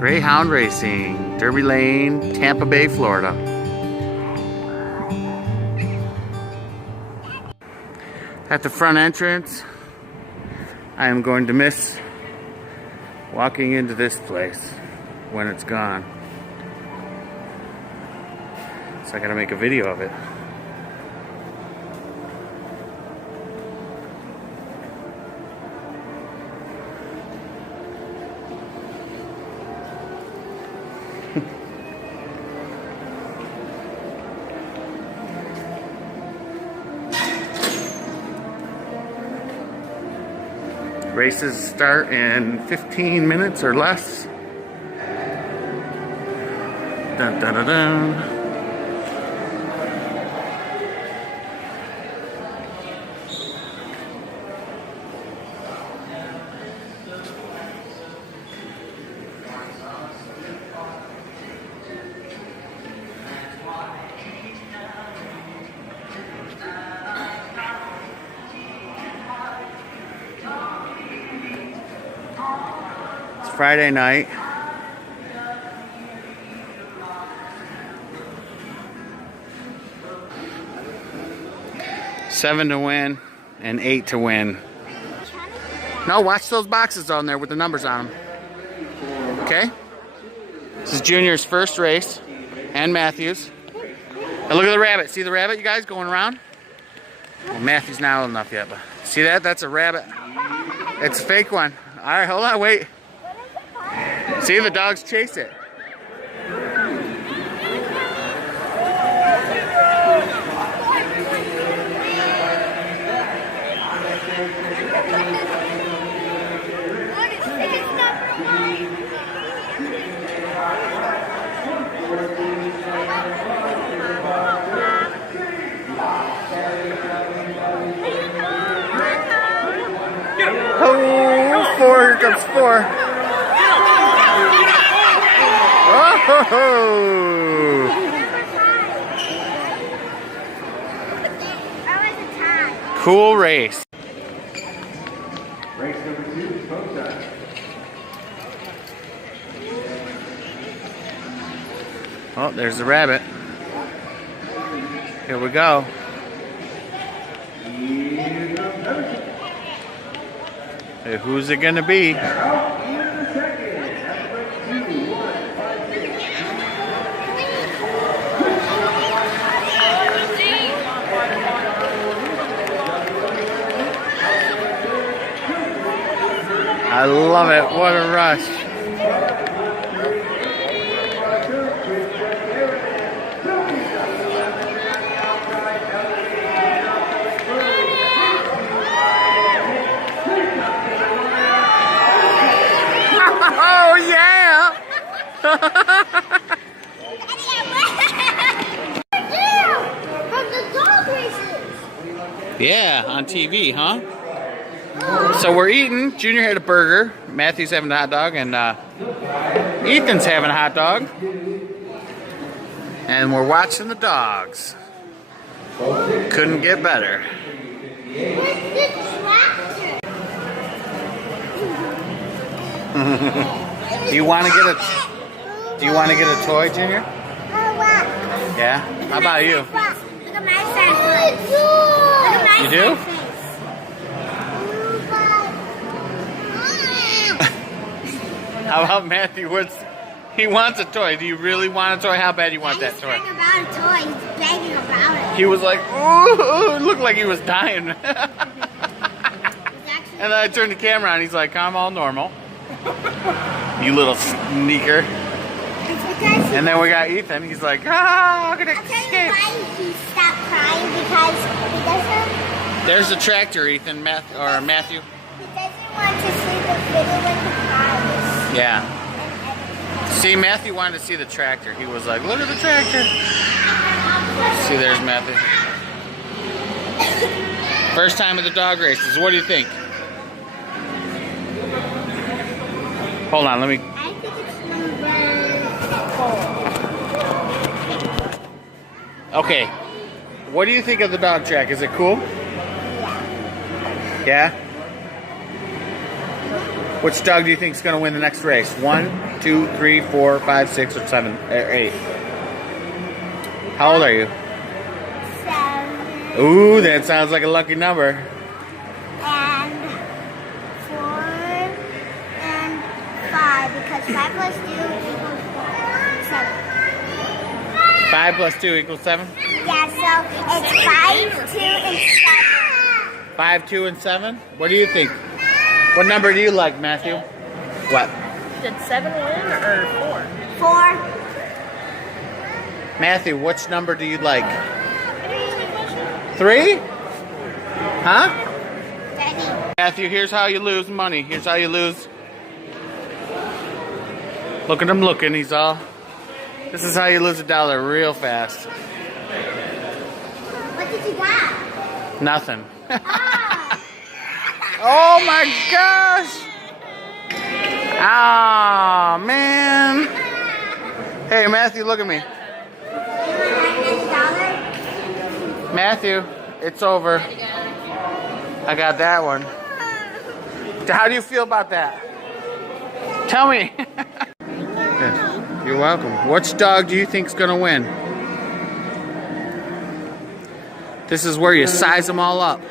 Greyhound Racing, Derby Lane, Tampa Bay, Florida. At the front entrance, I am going to miss walking into this place when it's gone. So I gotta make a video of it. Races start in 15 minutes or less. Dun, dun, dun, dun. Friday night. $7 to win and $8 to win. No, watch those boxes on there with the numbers on them. Okay? This is Junior's first race and Matthew's. And look at the rabbit. See the rabbit, you guys, going around? Well, Matthew's not old enough yet, but see that? That's a rabbit. It's a fake one. All right, hold on, wait. See, the dogs chase it. Oh, 4, here comes 4. Oh! Cool race. Race number 2 is post time. Oh, there's the rabbit. Here we go. Hey, who's it gonna be? I love it. What a rush. Oh, yeah. Yeah, on TV, huh? So we're eating. Junior had a burger. Matthew's having a hot dog, and Ethan's having a hot dog. And we're watching the dogs. Couldn't get better. Do you want to get a? Do you want to get a toy, Junior? Yeah. How about you? Look at my sad face. Look at my You do? sad face. How about Matthew? He wants a toy. Do you really want a toy? How bad do you want that toy? He's begging about a toy. He's begging about it. He was like, ooh, it looked like he was dying. And then I turned the camera on. He's like, I'm all normal. You little sneaker. And then we got Ethan. He's like, I'm gonna I'll tell you escape. why he stopped crying, because he doesn't. There's the tractor, Ethan, Matthew. He doesn't want to see the video when he cries. Yeah. See, Matthew wanted to see the tractor. He was like, look at the tractor. See, there's Matthew. First time at the dog races. What do you think? Hold on, let me. I think it's number 4. Okay. What do you think of the dog track? Is it cool? Yeah? Which dog do you think is going to win the next race? 1, 2, 3, 4, 5, 6, or 7, or 8? How old are you? 7. Ooh, that sounds like a lucky number. And 4 and 5, because 5 plus 2 equals 7. 5 plus 2 equals 7? Yeah, so it's 5, 2, and 7. 5, 2, and 7? What do you think? What number do you like, Matthew? What? Did 7 win or 4? 4. Matthew, which number do you like? 3? Huh? Ready. Matthew, here's how you lose money. Here's how you lose. Look at him looking. He's all... This is how you lose $1 real fast. What did you got? Nothing. Ah. Oh my gosh! Oh man! Hey Matthew, look at me. Matthew, it's over. I got that one. How do you feel about that? Tell me. Yes, you're welcome. Which dog do you think's gonna win? This is where you size them all up.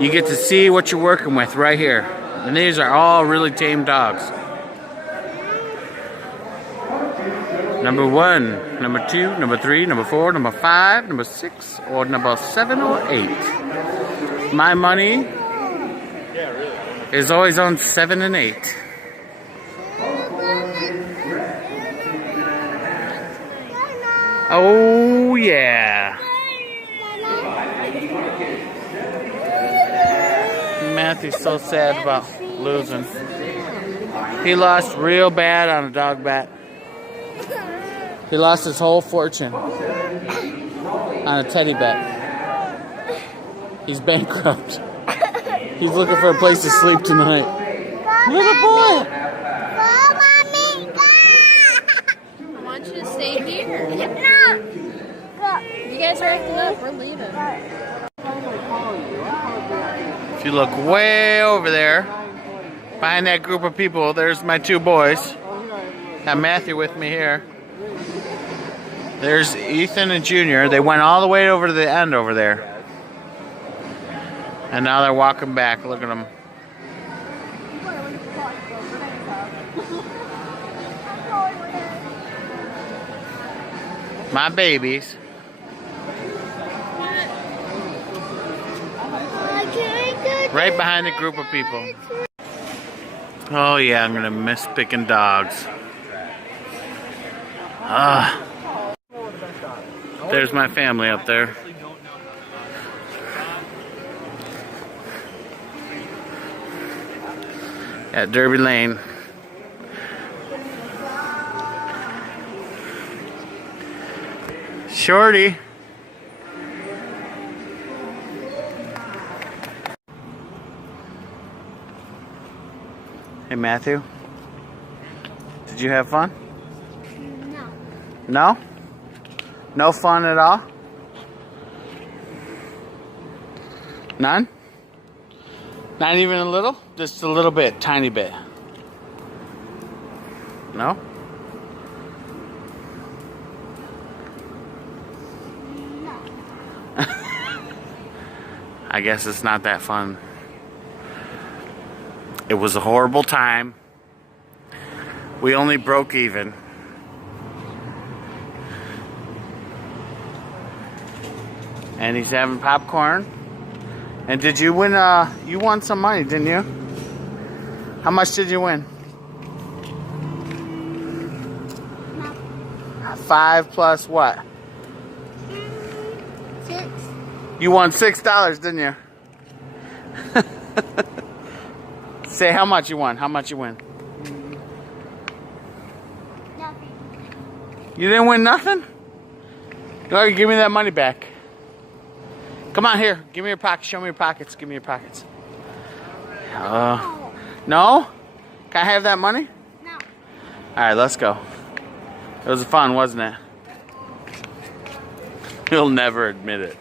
You get to see what you're working with right here. And these are all really tame dogs. Number 1, number 2, number 3, number 4, number 5, number 6, or number 7 or 8. My money is always on 7 and 8. Oh yeah. Matthew's so sad about losing. He lost real bad on a dog bet. He lost his whole fortune on a teddy bet. He's bankrupt. He's looking for a place to sleep tonight. Little boy! I want you to stay here. No! You guys are acting up. We're leaving. If you look way over there, behind that group of people, there's my 2 boys. Got Matthew with me here. There's Ethan and Junior. They went all the way over to the end over there. And now they're walking back. Look at them. My babies. Right behind a group of people. Oh yeah, I'm gonna miss picking dogs. There's my family up there. At Derby Lane. Shorty. Hey Matthew, did you have fun? No. No? No fun at all? None? Not even a little? Just a little bit, tiny bit. No? I guess it's not that fun. It was a horrible time. We only broke even. And he's having popcorn. And did you win, you won some money, didn't you? How much did you win? No. 5 plus what? 6. You won $6, didn't you? Say how much you won. How much you win? Nothing. You didn't win nothing? Go give me that money back. Come on here. Give me your pockets. Show me your pockets. Give me your pockets. No? Can I have that money? No. Alright, let's go. It was fun, wasn't it? You'll never admit it.